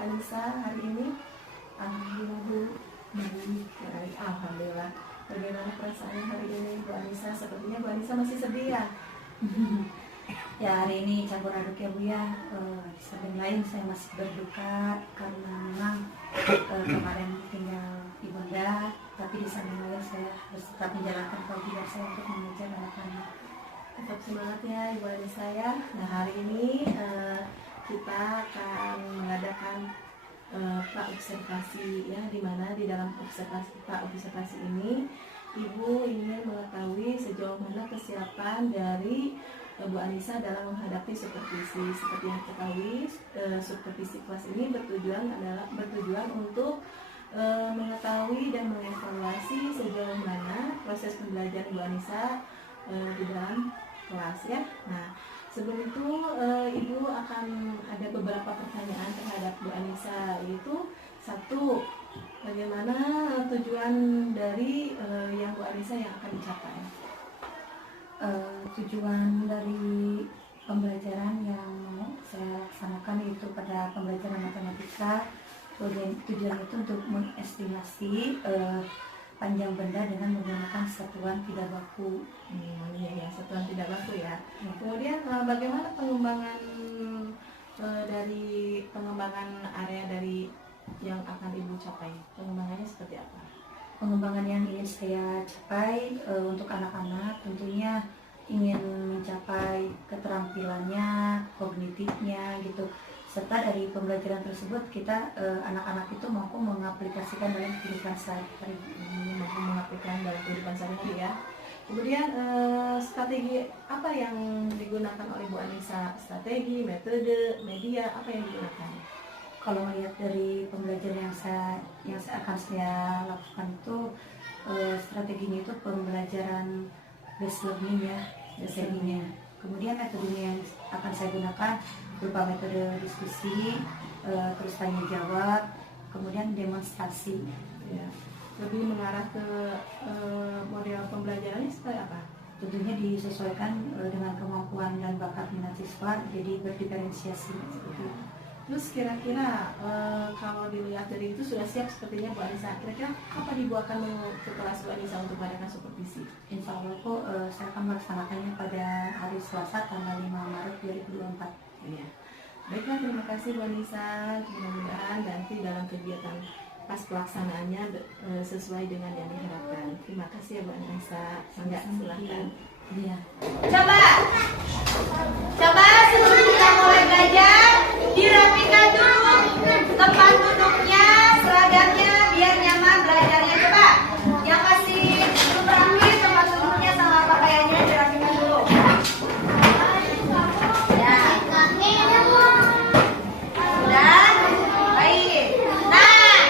Anissa hari ini? Alhamdulillah Bu, baik. Alhamdulillah. Bagaimana perasaannya hari ini Bu Anissa? Sepertinya Bu Anissa masih sedih ya? Ya, hari ini campur aduk ya Bu ya. Di samping lain saya masih berduka karena memang kemarin tinggal ibunda, tapi di samping lain saya harus tetap menjalankan kewajiban saya untuk mengajar anak-anak. Tetap semangat ya Ibu Anissa ya. Nah, hari ini kita akan mengadakan pra-observasi ya, dimana di dalam pra-observasi ini Ibu ingin mengetahui sejauh mana kesiapan dari Bu Anissa dalam menghadapi supervisi. Seperti yang kita ketahui, supervisi kelas ini bertujuan untuk mengetahui dan mengevaluasi sejauh mana proses pembelajaran Bu Anissa di dalam kelas ya. Nah, sebelum itu Ibu akan ada beberapa pertanyaan terhadap Bu Anissa, yaitu satu, bagaimana tujuan dari yang Bu Anissa yang akan dicapai? Tujuan dari pembelajaran yang saya laksanakan itu pada pembelajaran matematika, tujuan itu untuk mengestimasi panjang benda dengan menggunakan satuan tidak baku. Ya, satuan tidak baku ya. Kemudian bagaimana pengembangan dari pengembangan area dari yang akan Ibu capai? Pengembangannya seperti apa? Pengembangan yang ingin saya capai untuk anak-anak tentunya ingin mencapai keterampilannya, kognitifnya gitu. Serta dari pembelajaran tersebut kita anak-anak itu mampu mengaplikasikan dalam kehidupan sehari-hari. Mampu mengaplikasikan dalam kehidupan sehari-hari ya. Kemudian strategi apa yang digunakan oleh Bu Anissa? Strategi, metode, media, apa yang digunakan? Kalau melihat dari pembelajaran yang akan saya lakukan itu strateginya itu pembelajaran based learning ya, basicnya. Kemudian metodenya yang akan saya gunakan berupa metode diskusi, terus tanya jawab, kemudian demonstrasi. Ya. Lebih mengarah ke model pembelajarannya seperti apa? Tentunya disesuaikan dengan kemampuan dan bakat minat siswa, jadi berdiferensiasi seperti itu. Terus kira-kira kalau dilihat dari itu sudah siap sepertinya Bu Anissa. Kira-kira kapan Ibu akan ke kelas Bu Anissa untuk mengadakan supervisi? Insya Allah kok saya akan melaksanakannya pada hari Selasa tanggal 5 Maret 2024. Iya. Baiklah, terima kasih Bu Anissa. Mudah-mudahan nanti dalam kegiatan pas pelaksanaannya sesuai dengan yang diharapkan. Terima kasih ya Bu Anissa. Enggak, silakan. Iya. Coba sebelum kita mulai belajar, dirapikan dulu tempat duduknya, seragamnya, biar nyaman belajarnya. Coba yang masih belum rapi tempat duduknya sama pakaiannya dirapikan dulu. Ya. Sudah? Baik. Nah,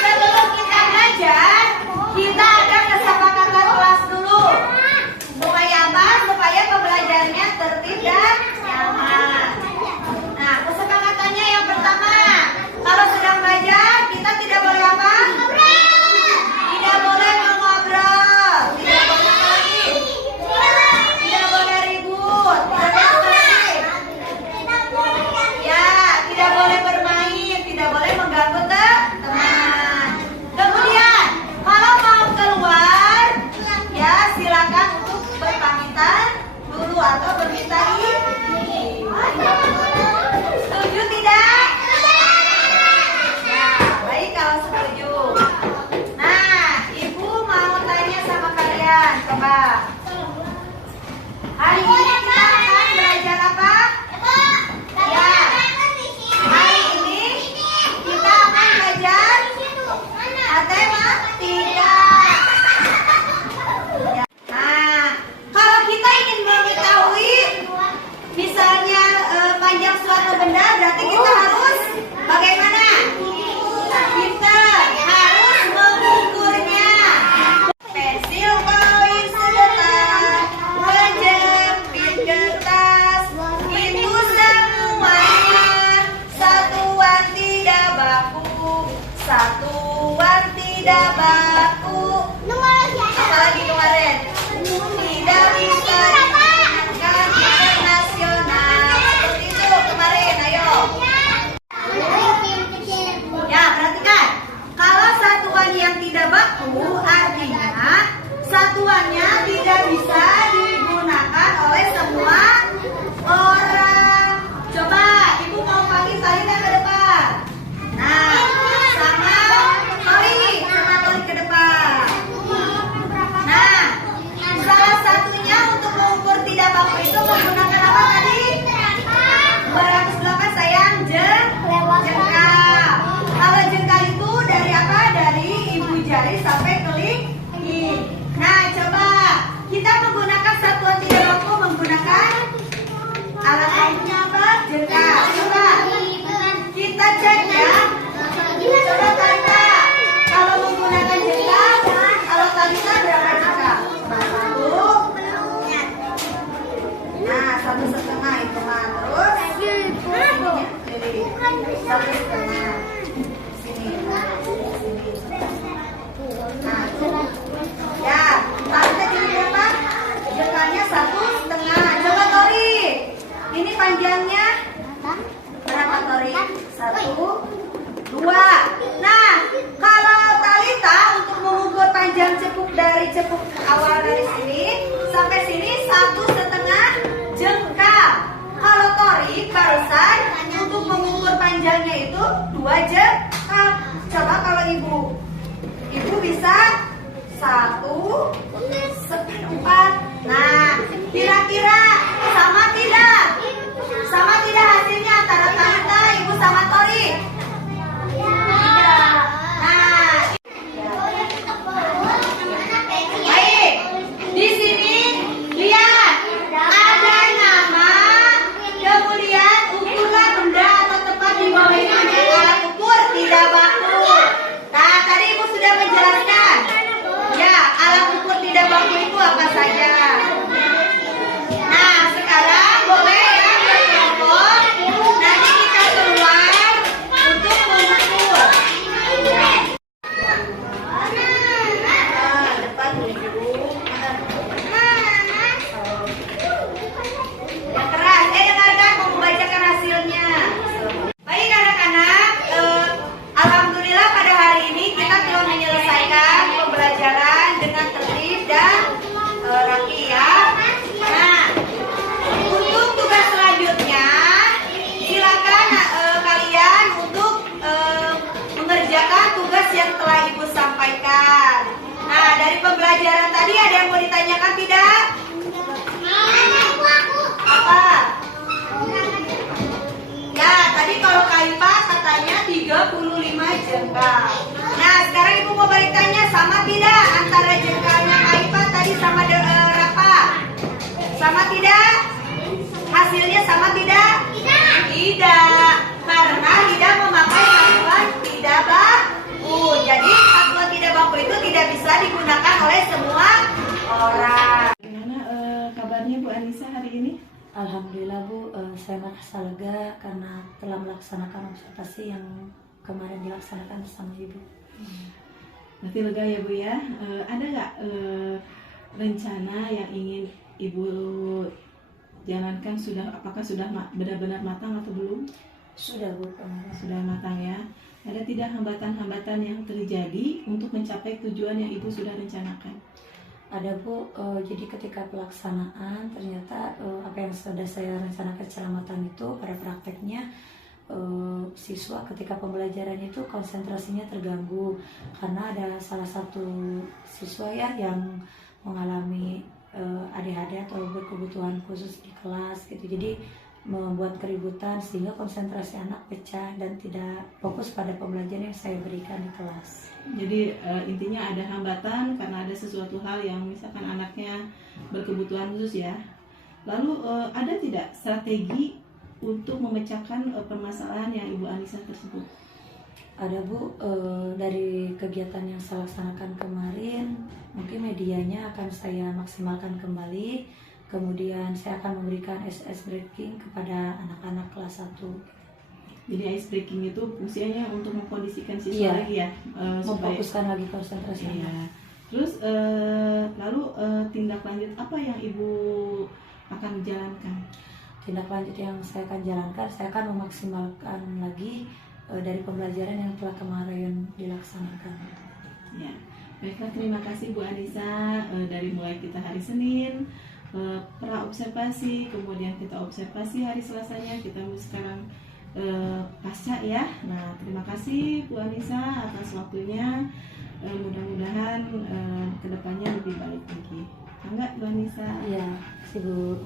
sebelum kita belajar, kita ada kesepakatan kelas dulu. Supaya apa? Supaya pembelajarannya tertib dan nyaman. Nah, kesepakatannya yang pertama, kalau sedang belajar kita tidak boleh apa? Tidak boleh mengobrol. Tidak boleh apa lagi? Tidak boleh ribut. Ya, tidak boleh bermain, tidak boleh mengganggu teman. Kemudian, kalau mau keluar, ya silakan untuk berpamitan dulu atau berminta izin. Setuju tidak? Ya, baik kalau setuju. Nah, Ibu mau tanya sama kalian, coba. Hari ini kita akan belajar apa? Ya, hari ini kita akan belajar matematika. Nah, kalau kita ingin mengetahui misalnya panjang suatu benda, berarti kita harus bagaimana? Kita harus mengukurnya. Pensil, koin, sedotan, menjepit tidaknya itu 2 jengkal. Coba kalau ibu bisa 1, 4. Nah, kira-kira sama tidak? Sama tidak hasilnya antara Tanta, ibu sama Tori? Tidak. Nah, baik. Di sini lihat ada nama, kemudian ukurlah benda atau tempat di bawahnya dengan alat ukur tidak baku. Nah, tadi ibu sudah menjelaskan. Ya, alat ukur tidak baku itu apa saja? Nah, sekarang boleh ya berkelompok. Nanti kita keluar untuk mengukur. Depan dulu. Yang keras. Dengarkan, mau membacakan hasilnya. Baik anak-anak, alhamdulillah pada hari ini kita telah menyelesaikan pembelajaran dengan tertib dan rapi ya. Nah, untuk tugas selanjutnya, silakan kalian untuk mengerjakan tugas yang telah ibu sampaikan. Nah, dari pembelajaran tadi ada yang mau ditanyakan tidak? Apa? Ya, tadi kalau Kaipa katanya 35 jengkal. Nah, sekarang ibu mau balik tanya, sama tidak antara jengkalnya Kaipa tadi sama Rafa? Sama tidak? Hasilnya sama tidak? Tidak. Karena tidak memakai satuan tidak baku. Jadi satuan tidak baku itu tidak bisa digunakan oleh semua orang. Gimana kabarnya Bu Anissa hari ini? Alhamdulillah Bu, saya merasa lega karena telah melaksanakan observasi yang kemarin dilaksanakan bersama Ibu. Berarti lega ya Bu ya. Ada nggak rencana yang ingin Ibu jalankan, apakah sudah benar-benar matang atau belum? Sudah Bu, kemarin. Sudah matang ya. Ada tidak hambatan-hambatan yang terjadi untuk mencapai tujuan yang Ibu sudah rencanakan? Ada Bu, jadi ketika pelaksanaan ternyata apa yang sudah saya rencanakan secara matang itu pada prakteknya siswa ketika pembelajaran itu konsentrasinya terganggu karena ada salah satu siswa ya yang mengalami ADHD atau berkebutuhan khusus di kelas gitu. Jadi membuat keributan sehingga konsentrasi anak pecah dan tidak fokus pada pembelajaran yang saya berikan di kelas. Jadi intinya ada hambatan karena ada sesuatu hal yang misalkan anaknya berkebutuhan khusus ya. Lalu ada tidak strategi untuk memecahkan permasalahan yang Ibu Anissa tersebut? Ada Bu, dari kegiatan yang saya laksanakan kemarin mungkin medianya akan saya maksimalkan kembali. Kemudian saya akan memberikan ice breaking kepada anak-anak kelas 1. Jadi ice breaking itu fungsinya untuk mengkondisikan siswa lagi ya, memfokuskan lagi konsentrasi. Iya. Terus lalu tindak lanjut apa yang Ibu akan jalankan? Tindak lanjut yang saya akan jalankan, saya akan memaksimalkan lagi dari pembelajaran yang telah kemarin dilaksanakan. Ya, baiklah, terima kasih Bu Anissa. Dari mulai kita hari Senin pra observasi, kemudian kita observasi hari Selasanya, kita sekarang pasca ya. Nah, terima kasih Bu Anissa atas waktunya. Mudah-mudahan kedepannya lebih baik lagi. Enggak Bu Anissa? Iya, sih Bu.